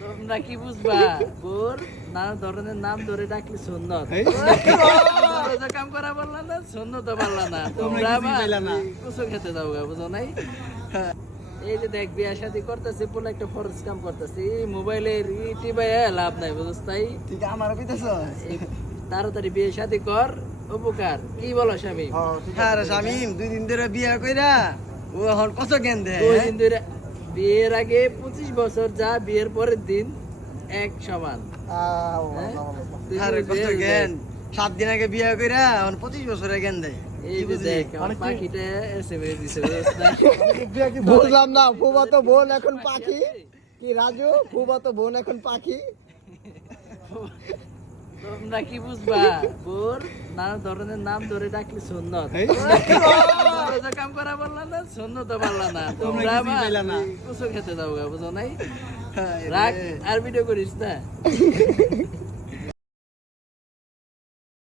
তোমরা কি বুঝবা বোর নানা ধরনের নাম ধরে ডাকলে সুন্নত তোমরা কাম করা বললা না সুন্নত তো পারলা না তোমরা কুসু খেতে দাও গা বুঝো নাই এই যে দেখ বিয়া শাদী করতেছে বলে একটা ফরজ কাম করতেছে এই মোবাইলের টিপায় লাভ নাই বুঝছ তাই ঠিক আমার কইতাছ তাড়াতাড়ি বিয়ে শাদী কর উপকার কি বলো স্বামী হ্যাঁ রে শামিম 2 দিন ধরে বিয়া কইরা ও এখন কত জ্ঞান দেয় 2 দিন ধরে বিয়ের আগে 25 বছর যা বিয়ের পরের দিন এক সমান আরে কত জ্ঞান 7 দিন আগে বিয়া কইরা এখন 25 বছরে জ্ঞান দেয় এই যে দেখ আমার পাখিটা এসএমএস দিছে বুঝলাম না ফুফাতো বোন এখন পাখি কি রাজু ফুফাতো বোন এখন পাখি তোমরা কি বুঝবা বোর নানা ধরনের নাম ধরে ডাকলে সুন্নত তোমরা তো কাম করা বললা না সুন্নত তো পারলা না তোমরা কুসু খেতে দাও গা বুঝো নাই রাখ আর ভিডিও করিস না